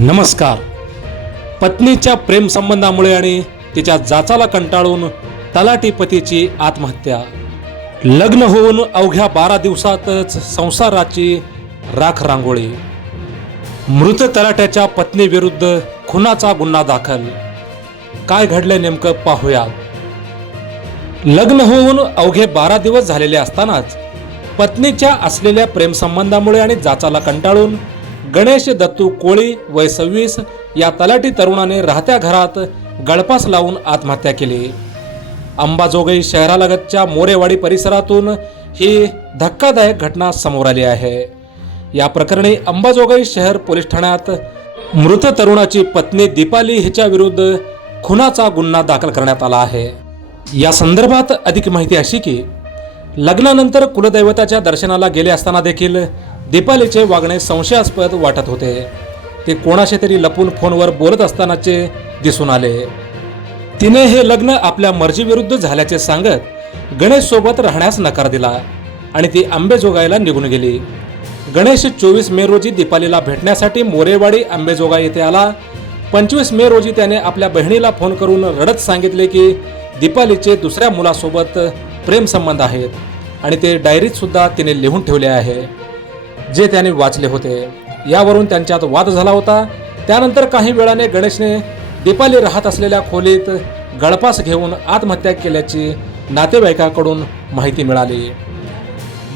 नमस्कार. पत्नीच्या प्रेम संबंधामुळे आणि तिच्या जाचाला कंटाळून तलाठी पतीची आत्महत्या. लग्न होऊन अवघ्या 12 दिवसातच संसाराची राख रांगोळी. मृत तलाठ्याच्या पत्नीविरुद्ध खुनाचा गुन्हा दाखल. काय घडले नेमकं पाहूया. लग्न होऊन अवघे 12 दिवस झालेले असतानाच पत्नीच्या असलेल्या प्रेमसंबंधामुळे आणि जाचाला कंटाळून गणेश दत्तू कोळी वय 26 या तलाठी तरुणाने राहत्या घरात गळफास लावून आत्महत्या केली. अंबाजोगाई शहरालगतच्या मोरेवाडी परिसरातून ही धक्कादायक घटना समोर आली आहे. या प्रकरणी अंबाजोगाई शहर पोलीस ठाण्यात मृत तरुणाची पत्नी दीपाली हिच्या विरुद्ध खुनाचा गुन्हा दाखल करण्यात आला आहे. या संदर्भात अधिक माहिती अशी की लग्नानंतर कुलदैवताच्या दर्शनाला गेले असताना देखील दीपालीचे वागणे संशयास्पद वाटत होते. ते कोणाशी तरी लपून फोनवर बोलत असतानाचे दिसून आले. तिने हे लग्न आपल्या मर्जीविरुद्ध झाल्याचे सांगत गणेश सोबत राहण्यास नकार दिला आणि ती अंबेजोगाईला निघून गेली. गणेश 24 मे रोजी दीपालीला भेटण्यासाठी मोरेवाडी अंबेजोगाई येथे आला. 25 मे रोजी त्याने आपल्या बहिणीला फोन करून रडत सांगितले की दीपालीचे दुसऱ्या मुलासोबत प्रेम संबंध आहेत आणि ते डायरीत सुद्धा तिने लिहून ठेवले आहे, जे त्याने वाचले होते. यावरून त्यांच्यात वाद झाला होता. त्यानंतर काही वेळाने गणेशने दीपाली राहत असलेल्या खोलीत गळफास घेऊन आत्महत्या केल्याची नातेवाईकांकडून माहिती मिळाली.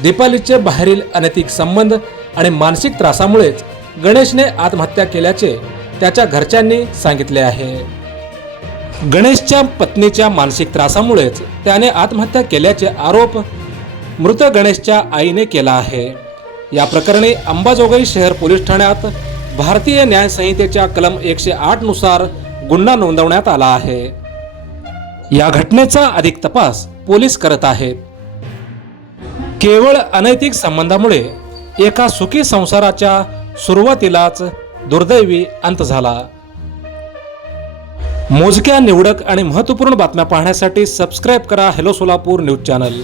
दीपालीचे बाहेरील अनैतिक संबंध आणि मानसिक त्रासामुळेच गणेशने आत्महत्या केल्याचे त्याच्या घरच्यांनी सांगितले आहे. गणेशच्या पत्नीच्या मानसिक त्रासामुळेच त्याने आत्महत्या केल्याचे आरोप मृत गणेशच्या आईने केला आहे. या प्रकरणी अंबाजोगाई शहर पोलीस ठाण्यात भारतीय न्याय संहितेच्या कलम 108 नुसार गुन्हा नोंदवण्यात आला आहे. या घटनेचा अधिक तपास पोलीस करत आहेत. केवळ अनैतिक संबंधामुळे एका सुखी संसाराच्या सुरुवातीलाच दुर्दैवी अंत झाला. मोजक्या निवडक आणि महत्त्वपूर्ण बातम्या पाहण्यासाठी सबस्क्राईब करा हेलो सोलापूर न्यूज चॅनल.